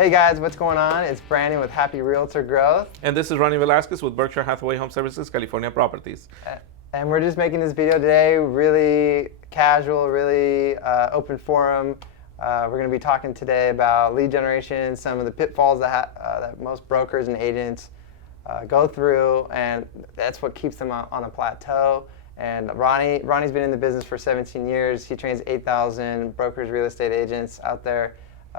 Hey guys, what's going on? It's Brandon with Happy Realtor Growth. And this is Ronnie Velasquez with Berkshire Hathaway Home Services, California Properties. And we're just making this video today really casual, really open forum. We're going to be talking today about lead generation, some of the pitfalls that most brokers and agents go through, and that's what keeps them on a plateau. And Ronnie's been in the business for 17 years. He trains 8,000 brokers, real estate agents out there. He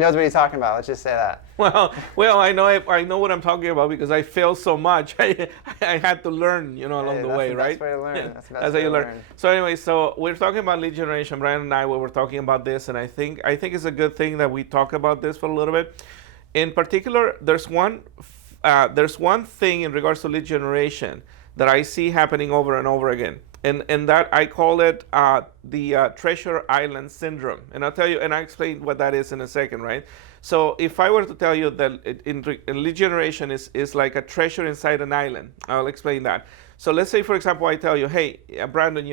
knows what he's talking about. Let's just say that. Well, I know what I'm talking about because I failed so much. I had to learn, along the way, right? That's the best way to learn. That's how you learn. So anyway, so we're talking about lead generation. Brian and I were talking about this, and I think it's a good thing that we talk about this for a little bit. In particular, there's one thing in regards to lead generation that I see happening over and over again. And that I call it the Treasure Island Syndrome. And I'll tell you, and I'll explain what that is in a second, right? So if I were to tell you that in lead generation is like a treasure inside an island, I'll explain that. So let's say, for example, I tell you, hey, Brandon,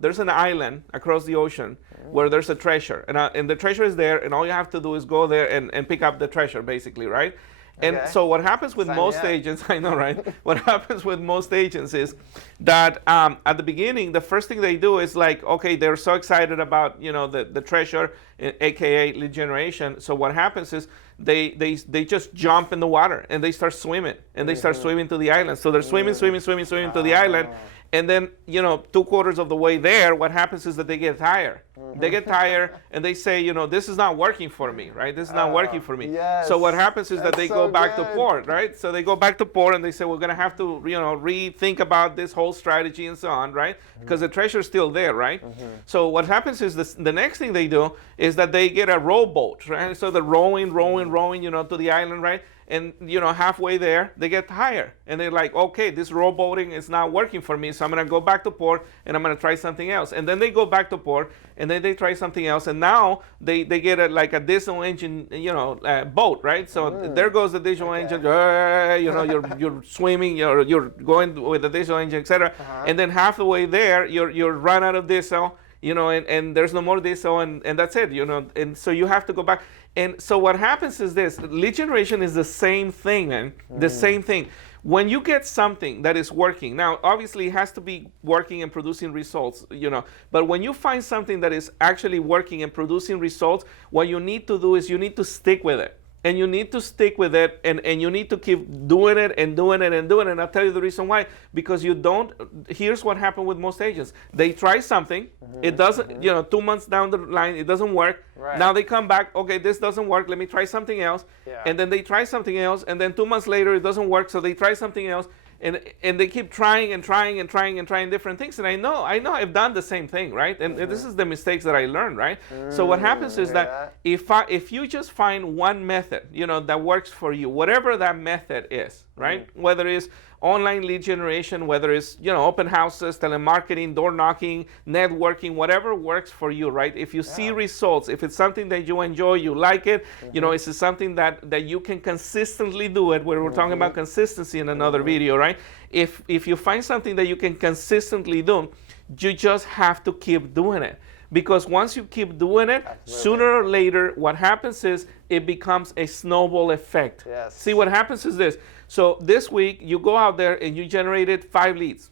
there's an island across the ocean where there's a treasure. And the treasure is there, and all you have to do is go there and pick up the treasure, basically, right? And so what happens with most agents, I know, right? What happens with most agents is that at the beginning, the first thing they do is like, okay, they're so excited about, the treasure, aka lead generation. So what happens is they just jump in the water and they start swimming, and they start swimming to the island. So they're swimming to the island. And then, 2/4 of the way there, what happens is that they get tired. They get tired and they say, this is not working for me, right? This is not working for me. Yes. So what happens is that they go back to port, right? So they go back to port and they say, we're going to have to, rethink about this whole strategy and so on, right? Because the treasure's still there, right? So what happens is the next thing they do is that they get a rowboat, right? So they're rowing, to the island, right? And halfway there they get tired and they're like, okay, this rowboating is not working for me, so I'm gonna go back to port and I'm gonna try something else. And then they go back to port and then they try something else, and now they get a diesel engine boat, right? So there goes the diesel engine. You're swimming, you're going with the diesel engine, etc. And then half the way there you're run out of diesel, and there's no more diesel, and that's it, and so you have to go back. And so what happens is this: lead generation is the same thing, man. The same thing. When you get something that is working, now obviously it has to be working and producing results, but when you find something that is actually working and producing results, what you need to do is you need to stick with it. And you need to stick with it, and you need to keep doing it and doing it and doing it. And I'll tell you the reason why. Because you don't, here's what happened with most agents. They try something, it doesn't, 2 months down the line, it doesn't work. Right. Now they come back, okay, this doesn't work, let me try something else. Yeah. And then they try something else, and then 2 months later it doesn't work, so they try something else. And they keep trying different things. And I know I've done the same thing, right? And this is the mistakes that I learned, right? So what happens is that if you just find one method, that works for you, whatever that method is, right? Whether it's online lead generation, whether it's, open houses, telemarketing, door knocking, networking, whatever works for you, right? If you see results, if it's something that you enjoy, you like it, it's something that you can consistently do it, where we're talking about consistency in another video, right? If you find something that you can consistently do, you just have to keep doing it. Because once you keep doing it, sooner or later, what happens is it becomes a snowball effect. Yes. See, what happens is this. So this week, you go out there and you generated 5 leads.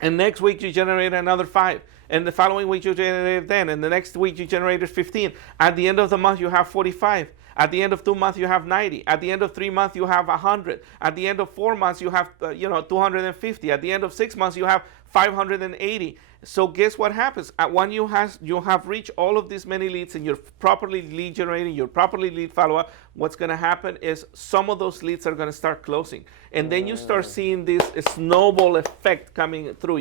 And next week, you generate another 5. And the following week, you generated 10. And the next week, you generated 15. At the end of the month, you have 45. At the end of 2 months, you have 90. At the end of 3 months, you have 100. At the end of 4 months, you have 250. At the end of 6 months, you have 580. So guess what happens? When you have reached all of these many leads and you're properly lead generating, you're properly lead follow-up, what's going to happen is some of those leads are going to start closing. And then you start seeing this snowball effect coming through,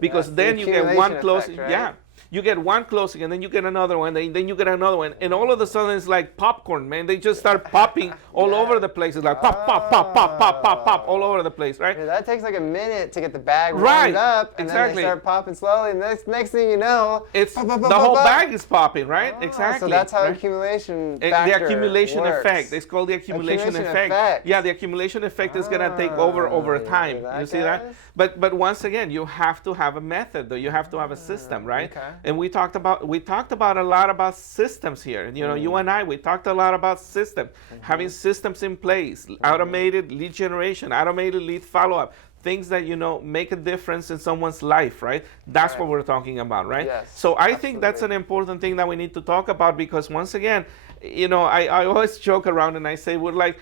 because then you get one closing. Right? Yeah. You get one closing, and then you get another one, and then you get another one, and all of a sudden it's like popcorn, man. They just start popping all over the place. It's like pop, pop, pop, pop, pop, pop, pop, all over the place, right? Yeah, that takes like a minute to get the bag warmed up, and then they start popping slowly, and next thing you know, it's pop, the whole bag is popping, right? Exactly. So that's how accumulation factor the accumulation works. effect. It's called the accumulation effect. Yeah, the accumulation effect is gonna take over time. You see that? But once again, you have to have a method, though. You have to have a system, right? Okay. And we talked about a lot about systems here. You know, you and I, we talked a lot about systems, having systems in place, automated lead generation, automated lead follow-up, things that, you know, make a difference in someone's life, right? That's what we're talking about, right? Yes, so I think that's an important thing that we need to talk about, because once again, you know, I always joke around and I say we're like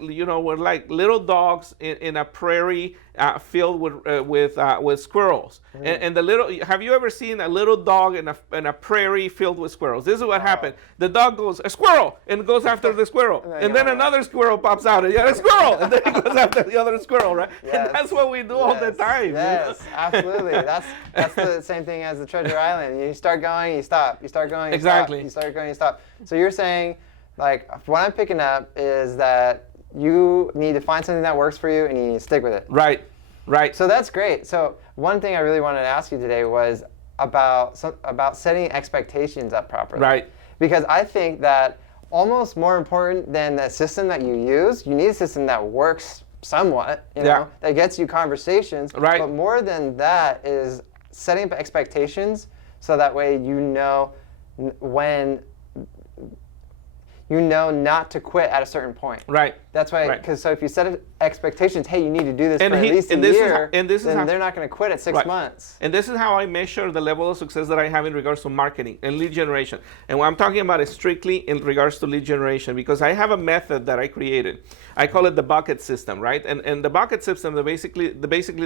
little dogs in a prairie filled with squirrels. And the little, have you ever seen a little dog in a prairie filled with squirrels? This is what happened. The dog goes, a squirrel, and goes after the squirrel, and then another squirrel pops out, and a squirrel, and then he goes after the other squirrel, right? Yes. And that's what we do all the time. Yes, you know? Absolutely. That's the same thing as the Treasure Island. You start going, you stop. You start going, you stop. You start going, you stop. So you're saying, like, what I'm picking up is that you need to find something that works for you and you need to stick with it. Right. So that's great. So one thing I really wanted to ask you today was about setting expectations up properly. Right. Because I think that almost more important than the system that you use, you need a system that works somewhat, you know, that gets you conversations. Right. But more than that is setting up expectations so that way you know when you know not to quit at a certain point. Right. That's why, because so if you set expectations, hey, you need to do this for at least a this year, then they're not going to quit at 6 months. And this is how I measure the level of success that I have in regards to marketing and lead generation. And what I'm talking about is strictly in regards to lead generation, because I have a method that I created. I call it the bucket system, right? And the bucket system, basically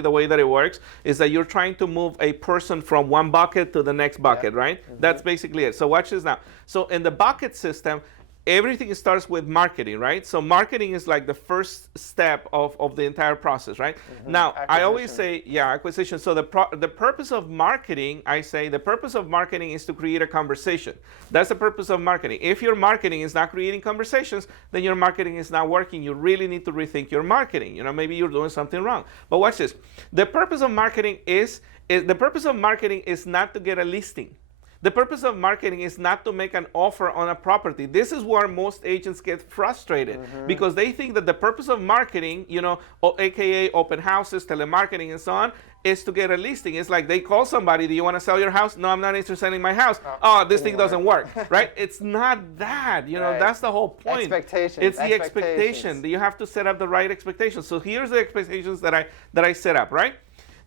the way that it works is that you're trying to move a person from one bucket to the next bucket, right? That's basically it. So watch this now. So in the bucket system, everything starts with marketing, right? So marketing is like the first step of the entire process, right? Now, I always say, acquisition. So the purpose of marketing, I say, the purpose of marketing is to create a conversation. That's the purpose of marketing. If your marketing is not creating conversations, then your marketing is not working. You really need to rethink your marketing. You know, maybe you're doing something wrong. But watch this. The purpose of marketing is not to get a listing. The purpose of marketing is not to make an offer on a property. This is where most agents get frustrated because they think that the purpose of marketing, you know, aka open houses, telemarketing, and so on, is to get a listing. It's like they call somebody, do you want to sell your house? No, I'm not interested in my house. Oh, this thing doesn't work, right? It's not that, you know, that's the whole point. Expectations. It's the expectation. You have to set up the right expectations. So here's the expectations that I set up, right?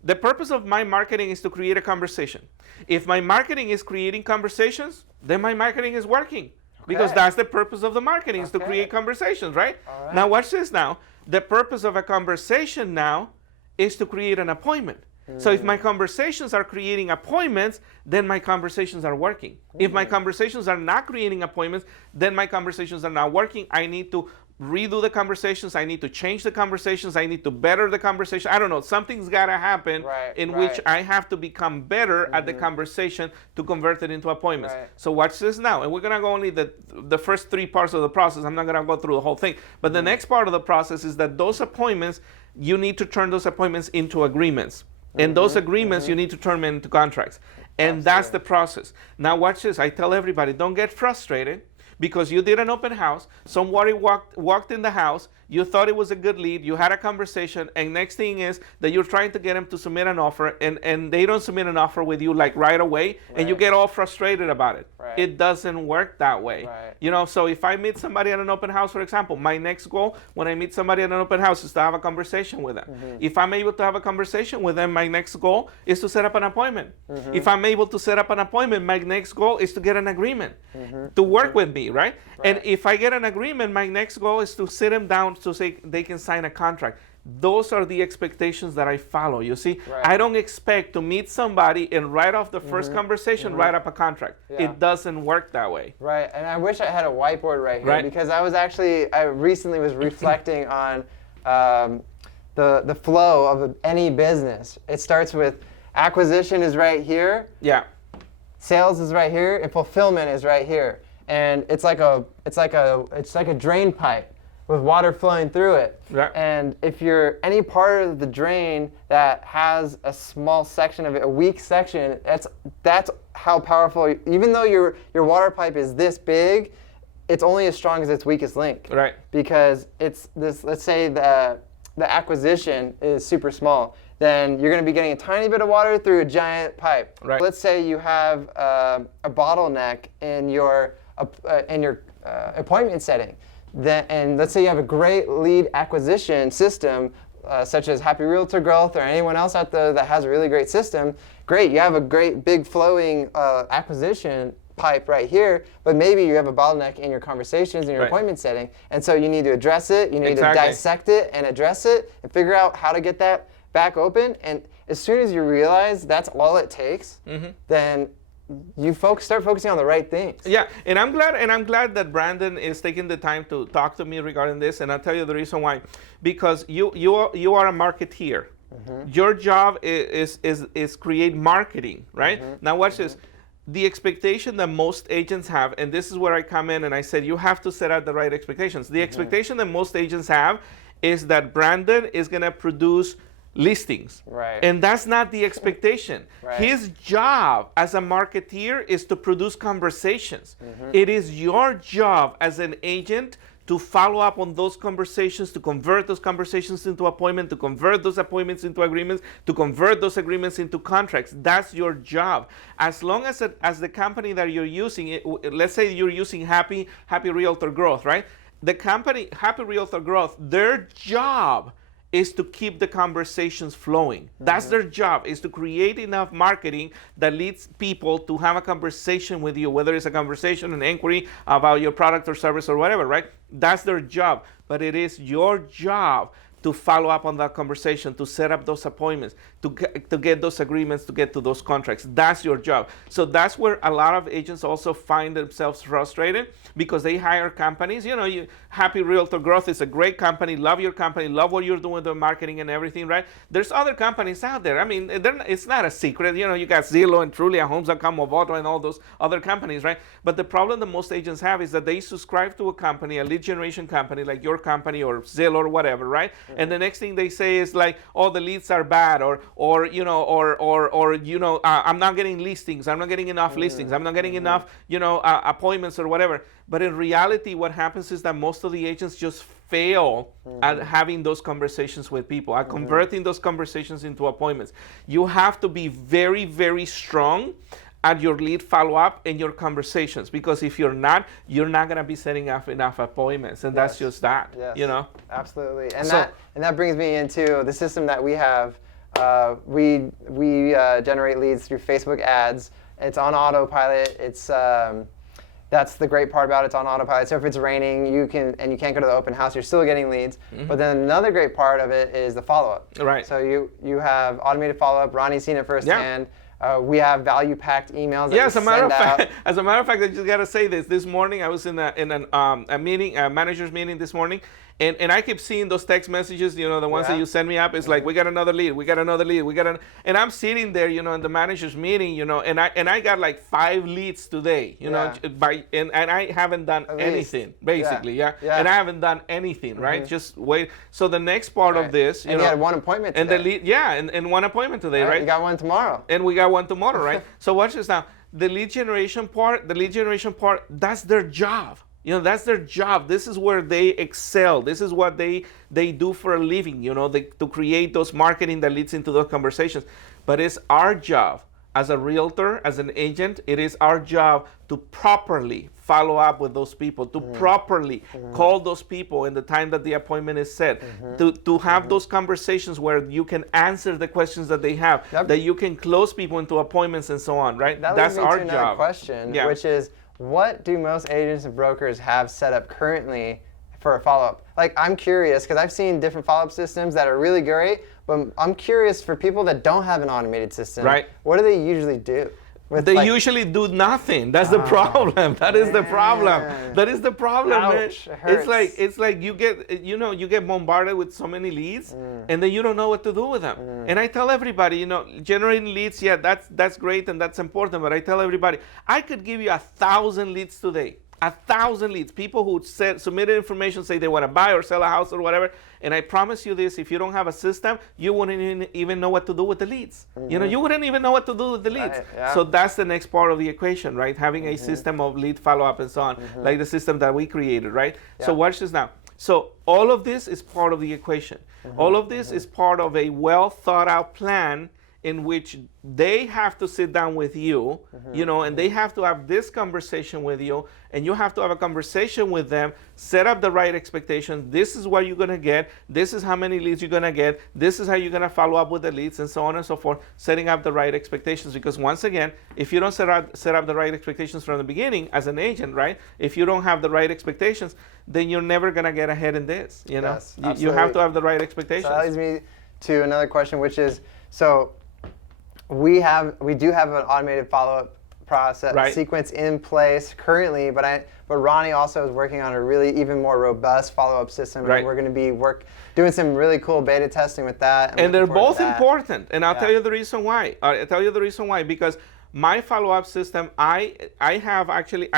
The purpose of my marketing is to create a conversation. If my marketing is creating conversations, then my marketing is working. Because that's the purpose of the marketing, is to create conversations, right? Now watch this now. The purpose of a conversation now is to create an appointment. So if my conversations are creating appointments, then my conversations are working. If my conversations are not creating appointments, then my conversations are not working. I need to redo the conversations. I need to change the conversations. I need to better the conversation. I don't know. Something's got to happen in which I have to become better at the conversation to convert it into appointments. So watch this now. And we're going to go only the first 3 parts of the process. I'm not going to go through the whole thing. But the next part of the process is that those appointments, you need to turn those appointments into agreements. And those agreements, you need to turn them into contracts. And that's the process. Now watch this. I tell everybody, don't get frustrated because you did an open house. Somebody walked in the house. You thought it was a good lead. You had a conversation. And next thing is that you're trying to get them to submit an offer. And they don't submit an offer with you like right away. And you get all frustrated about it. It doesn't work that way. You know, so if I meet somebody at an open house, for example, my next goal when I meet somebody at an open house is to have a conversation with them. If I'm able to have a conversation with them, my next goal is to set up an appointment. If I'm able to set up an appointment, my next goal is to get an agreement to work with me, right? And if I get an agreement, my next goal is to sit them down so they can sign a contract. Those are the expectations that I follow. You see, I don't expect to meet somebody and right off the first conversation write up a contract. It doesn't work that way. Right, and I wish I had a whiteboard right here because I recently was reflecting on the flow of any business. It starts with acquisition is right here. Sales is right here, and fulfillment is right here. And it's like a drain pipe with water flowing through it. And if you're any part of the drain that has a small section of it, a weak section, that's how powerful. Even though your water pipe is this big, it's only as strong as its weakest link. Because it's this. Let's say the acquisition is super small. then you're going to be getting a tiny bit of water through a giant pipe. Right. Let's say you have a bottleneck in your appointment setting. And let's say you have a great lead acquisition system, such as Happy Realtor Growth or anyone else out there that has a really great system. Great, you have a great big flowing acquisition pipe right here, but maybe you have a bottleneck in your conversations in your appointment setting, and so you need to address it, you need to dissect it and address it and figure out how to get that back open. And as soon as you realize that's all it takes, then you start focusing on the right things. Yeah, and I'm glad that Brandon is taking the time to talk to me regarding this, and I'll tell you the reason why. Because you are a marketeer. Your job is create marketing, right? Now watch this. The expectation that most agents have, and this is where I come in and I said you have to set out the right expectations. The expectation that most agents have is that Brandon is going to produce listings. Right. And that's not the expectation. Right. His job as a marketeer is to produce conversations. It is your job as an agent to follow up on those conversations, to convert those conversations into appointment, to convert those appointments into agreements, to convert those agreements into contracts. That's your job. As long as the company that you're using, let's say you're using Happy Realtor Growth, right? The company, Happy Realtor Growth, their job is to keep the conversations flowing. That's their job, is to create enough marketing that leads people to have a conversation with you, whether it's a conversation, an inquiry about your product or service or whatever, right? That's their job. But it is your job to follow up on that conversation, to set up those appointments, to get those agreements, to get to those contracts. That's your job. So that's where a lot of agents also find themselves frustrated, because they hire companies. You know, Happy Realtor Growth is a great company, love your company, love what you're doing with the marketing and everything, right? There's other companies out there. I mean, it's not a secret. You know, you got Zillow and Trulia, Homes.com, Movoto, and all those other companies, right? But the problem that most agents have is that they subscribe to a company, a lead generation company like your company or Zillow or whatever, right? And the next thing they say is like, oh, the leads are bad, or I'm not getting listings, I'm not getting enough listings, I'm not getting enough, appointments or whatever. But in reality, what happens is that most of the agents just fail at having those conversations with people, at converting those conversations into appointments. You have to be very, very strong at your lead follow-up and your conversations, because if you're not going to be setting up enough appointments, and that's just that. Yes. Absolutely. And that brings me into the system that we have. We generate leads through Facebook ads. It's on autopilot. It's that's the great part about it. It's on autopilot. So if it's raining, you can't go to the open house, you're still getting leads. But then another great part of it is the follow-up. Right. So you have automated follow-up. Ronnie's seen it firsthand. We have value-packed emails. As a matter of fact, I just gotta say this. This morning, I was in a meeting, a manager's meeting this morning, and I keep seeing those text messages. The ones that you send me up. It's like, we got another lead, and I'm sitting there, in the manager's meeting, and I got like 5 leads today, and I haven't done anything basically, and I haven't done anything, right? Just wait. So the next part of this, you had one appointment today. And the lead, and one appointment today, right? You got one tomorrow. And we got one tomorrow, right? So watch this now. The lead generation part, that's their job. That's their job. This is where they excel. This is what they do for a living, to create those marketing that leads into those conversations. But it's our job as a realtor, as an agent, it is our job to properly follow up with those people, to properly call those people in the time that the appointment is set, to have those conversations where you can answer the questions that they have, that you can close people into appointments and so on, right? That's our job. Another question, which is, what do most agents and brokers have set up currently for a follow-up? Like, I'm curious, because I've seen different follow-up systems that are really great, but I'm curious for people that don't have an automated system, what do they usually do? They usually do nothing. That's the problem. That is the problem. That is the problem. Ouch, it hurts. It's like you get bombarded with so many leads, and then you don't know what to do with them. And I tell everybody, generating leads, that's great and that's important. But I tell everybody, I could give you 1,000 leads today. 1,000 leads, people who submitted information, say they want to buy or sell a house or whatever, and I promise you this, if you don't have a system, you wouldn't even know what to do with the leads. You wouldn't even know what to do with the leads. So that's the next part of the equation, right? Having a system of lead follow-up and so on, like the system that we created, right? So watch this now. So all of this is part of the equation. All of this is part of a well thought out plan in which they have to sit down with you, and they have to have this conversation with you, and you have to have a conversation with them, set up the right expectations. This is what you're going to get. This is how many leads you're going to get. This is how you're going to follow up with the leads, and so on and so forth, setting up the right expectations. Because once again, if you don't set up the right expectations from the beginning as an agent, right? If you don't have the right expectations, then you're never going to get ahead in this, Yes, you have to have the right expectations. So that leads me to another question, which is, so we do have an automated follow-up process sequence in place currently, but Ronnie also is working on a really even more robust follow-up system, and we're going to be doing some really cool beta testing with that. And they're both important, and I'll tell you the reason why. Because my follow-up system, I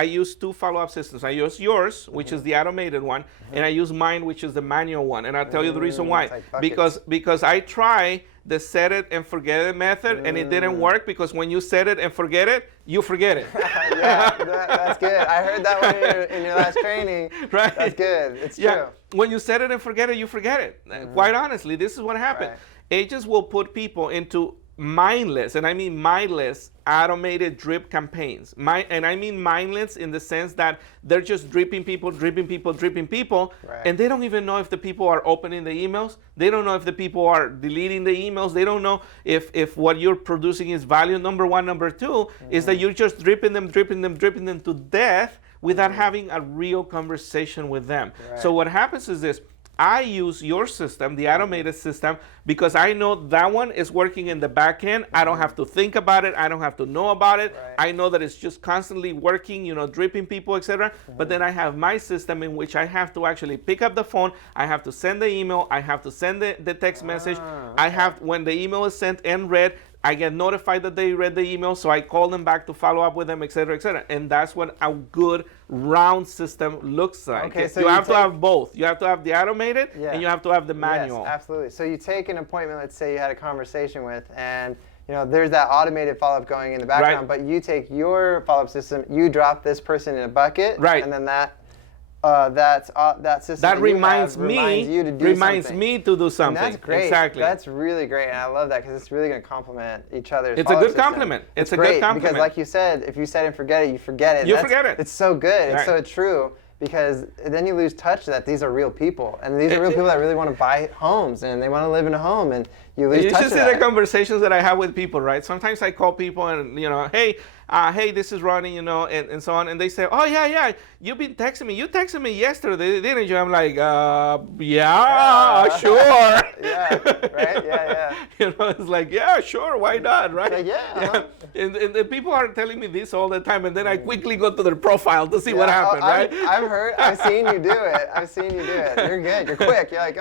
use two follow-up systems. I use yours, which is the automated one, and I use mine, which is the manual one. And I'll tell you the reason why. Like because I try the set it and forget it method, and it didn't work, because when you set it and forget it, you forget it. Yeah, that's good. I heard that one in your last training. Right. That's good. It's true. When you set it and forget it, you forget it. Quite honestly, this is what happened. Agents will put people into mindless, and I mean mindless, automated drip campaigns. And I mean mindless in the sense that they're just dripping people, and they don't even know if the people are opening the emails. They don't know if the people are deleting the emails. They don't know if what you're producing is value. Number one. Number two is that you're just dripping them to death without having a real conversation with them. So what happens is this. I use your system, the automated system, because I know that one is working in the back end. I don't have to think about it. I don't have to know about it. I know that it's just constantly working, dripping people, etc. But then I have my system in which I have to actually pick up the phone. I have to send the email. I have to send the text message. When the email is sent and read, I get notified that they read the email, so I call them back to follow up with them, etc., etc. And that's what a good round system looks like. Okay, so you have to have both. You have to have the automated, and you have to have the manual. Yes, absolutely. So you take an appointment, let's say you had a conversation with, and there's that automated follow-up going in the background, but you take your follow-up system, you drop this person in a bucket, and then that system that reminds me to do something. And that's great. Exactly. That's really great, and I love that because it's really going to complement each other's. It's a good compliment. It's a great good compliment because, like you said, if you set and forget it, you forget it. You forget it. It's so good. It's so true. Because then you lose touch that these are real people, and these are real people that really want to buy homes, and they want to live in a home, and you lose touch of that. You should see the conversations that I have with people, right? Sometimes I call people and, hey, this is Ronnie, and so on, and they say, oh, yeah, you've been texting me. You texted me yesterday, didn't you? I'm like, yeah, sure. Yeah, right? Yeah. It's like, yeah, sure, why not, right? Like, yeah. And the people are telling me this all the time, and then I quickly go to their profile to see what happened, right? I've seen you do it. You're good. You're quick. You're like,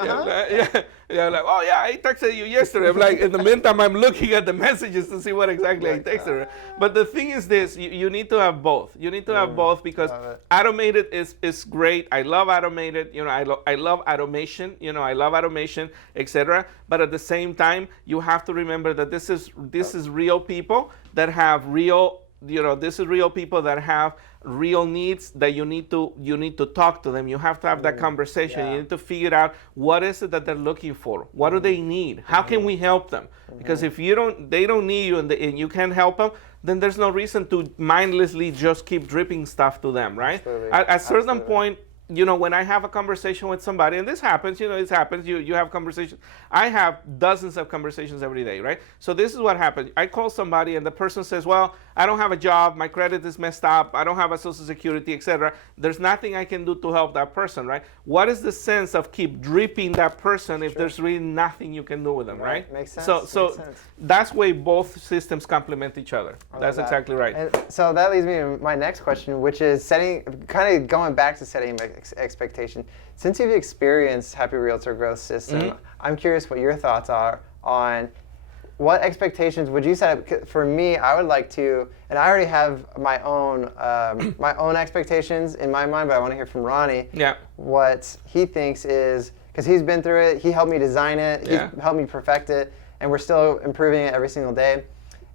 Yeah, like, oh yeah, I texted you yesterday. I'm like, in the meantime, I'm looking at the messages to see what exactly I texted her. But the thing is this, you need to have both. You need to have both because automated is great. I love automated. I love automation. I love automation, etc. But at the same time, you have to remember that this is real people that have real. This is real people that have real needs that you need to talk to them. You have to have that conversation. You need to figure out what is it that they're looking for. What do they need? How can we help them? Because if they don't need you and you can't help them, then there's no reason to mindlessly just keep dripping stuff to them, right? At a certain point, when I have a conversation with somebody, and this happens, it happens, you have conversations. I have dozens of conversations every day, right? So this is what happens. I call somebody and the person says, well, I don't have a job, my credit is messed up, I don't have a social security, etc. There's nothing I can do to help that person, right? What is the sense of keep dripping that person if there's really nothing you can do with them, right? Makes sense. So that's why both systems complement each other. That's exactly right. And so that leads me to my next question, which is kind of going back to setting expectation. Since you've experienced Happy Realtor Growth System, I'm curious what your thoughts are on what expectations would you set up? For me, I would like to, and I already have my own expectations in my mind, but I want to hear from Ronnie what he thinks is, because he's been through it, he helped me design it, he helped me perfect it, and we're still improving it every single day.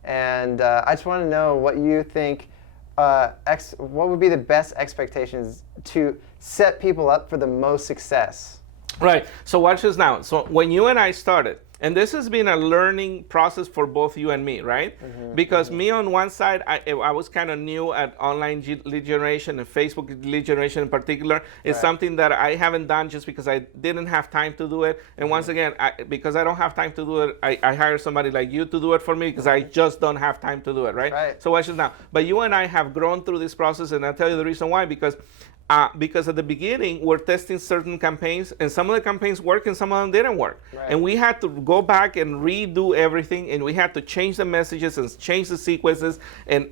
And I just want to know what you think what would be the best expectations to set people up for the most success? Right. So watch this now. So when you and I started, and this has been a learning process for both you and me, right? Because me on one side, I was kind of new at online lead generation, and Facebook lead generation in particular is something that I haven't done just because I didn't have time to do it. And once again, because I don't have time to do it, I hire somebody like you to do it for me because I just don't have time to do it, right? So watch this now. But you and I have grown through this process, and I'll tell you the reason why. Because at the beginning, we're testing certain campaigns, and some of the campaigns worked and some of them didn't work. And we had to go back and redo everything, and we had to change the messages and change the sequences and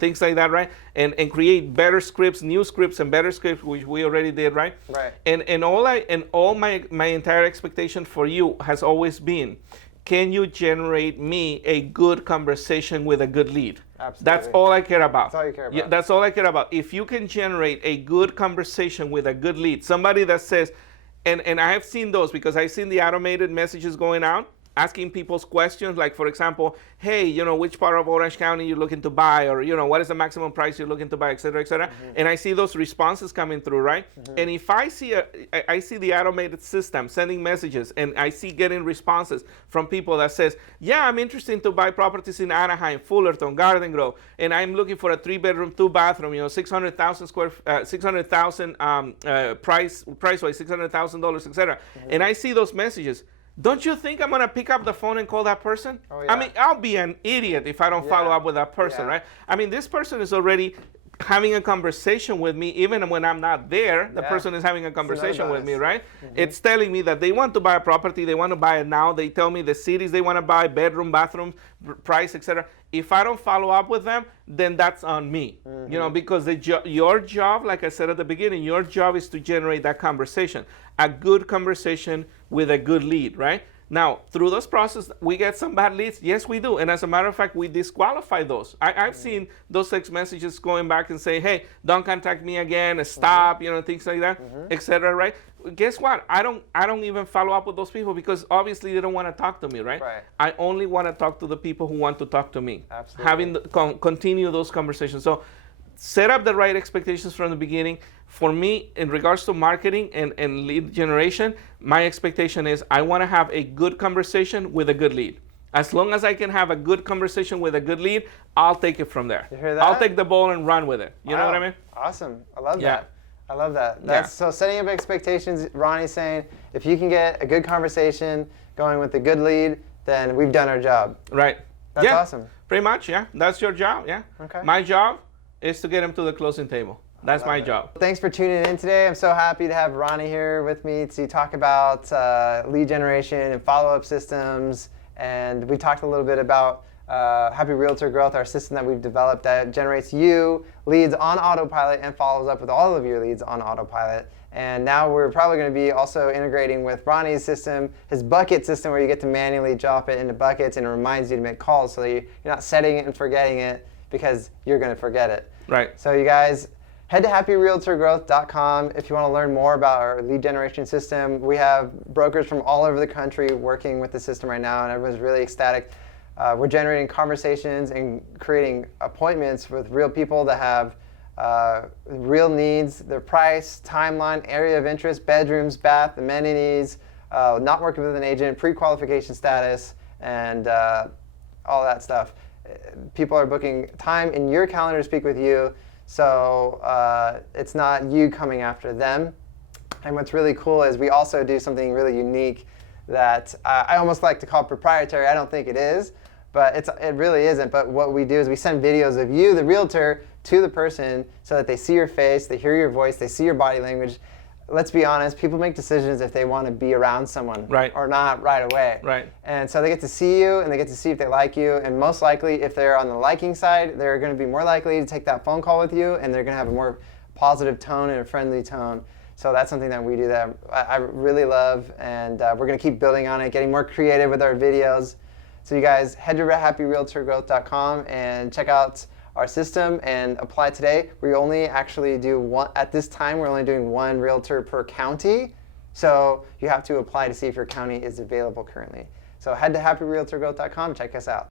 things like that, right? And create better scripts, new scripts and better scripts, which we already did, right? And all my entire expectation for you has always been, can you generate me a good conversation with a good lead? Absolutely. That's all I care about. That's all you care about. Yeah, that's all I care about. If you can generate a good conversation with a good lead, somebody that says, and I have seen those because I've seen the automated messages going out, asking people's questions, like, for example, hey, which part of Orange County you're looking to buy, or, what is the maximum price you're looking to buy, et cetera, et cetera. And I see those responses coming through, right? And if I see the automated system sending messages, and I see getting responses from people that says, yeah, I'm interested to buy properties in Anaheim, Fullerton, Garden Grove, and I'm looking for a 3-bedroom, 2-bathroom, 600,000 price-wise, $600,000, et cetera. And I see those messages. Don't you think I'm going to pick up the phone and call that person? Oh, yeah. I mean, I'll be an idiot if I don't follow up with that person, right? I mean, this person is already having a conversation with me. Even when I'm not there, the person is having a conversation with me, right? It's telling me that they want to buy a property. They want to buy it now. They tell me the cities they want to buy, bedroom, bathroom, price, etc. If I don't follow up with them, then that's on me, because your job, like I said at the beginning, your job is to generate that conversation, a good conversation with a good lead, right? Now, through this process, we get some bad leads. Yes, we do. And as a matter of fact, we disqualify those. I've seen those text messages going back and say, hey, don't contact me again, stop, things like that, etc. Right? Guess what? I don't even follow up with those people because obviously they don't want to talk to me, right? I only want to talk to the people who want to talk to me. Absolutely. Continue those conversations. So set up the right expectations from the beginning. For me, in regards to marketing and lead generation, my expectation is I want to have a good conversation with a good lead. As long as I can have a good conversation with a good lead, I'll take it from there. You hear that? I'll take the ball and run with it. You know what I mean? Awesome. I love that. I love that. So setting up expectations, Ronnie's saying, if you can get a good conversation going with a good lead, then we've done our job. Right. That's awesome. Pretty much, yeah. That's your job, yeah. Okay. My job is to get him to the closing table. That's my job. Thanks for tuning in today. I'm so happy to have Ronnie here with me to talk about lead generation and follow-up systems. And we talked a little bit about Happy Realtor Growth, our system that we've developed that generates you leads on autopilot and follows up with all of your leads on autopilot. And now we're probably going to be also integrating with Ronnie's system, his bucket system, where you get to manually drop it into buckets and it reminds you to make calls so that you're not setting it and forgetting it because you're going to forget it. Right. So you guys, head to happyrealtorgrowth.com if you want to learn more about our lead generation system. We have brokers from all over the country working with the system right now, and everyone's really ecstatic. We're generating conversations and creating appointments with real people that have real needs, their price, timeline, area of interest, bedrooms, bath, amenities, not working with an agent, pre-qualification status, and all that stuff. People are booking time in your calendar to speak with you. So it's not you coming after them. And what's really cool is we also do something really unique that I almost like to call proprietary. I don't think it is, but it really isn't. But what we do is we send videos of you, the realtor, to the person so that they see your face, they hear your voice, they see your body language. Let's be honest, people make decisions if they want to be around someone or not right away. Right. And so they get to see you and they get to see if they like you. And most likely, if they're on the liking side, they're going to be more likely to take that phone call with you and they're going to have a more positive tone and a friendly tone. So that's something that we do that I really love, and we're going to keep building on it, getting more creative with our videos. So you guys, head to happyrealtorgrowth.com and check out our system and apply today. We only actually do one, at this time, we're only doing one realtor per county. So you have to apply to see if your county is available currently. So head to happyrealtorgrowth.com, check us out.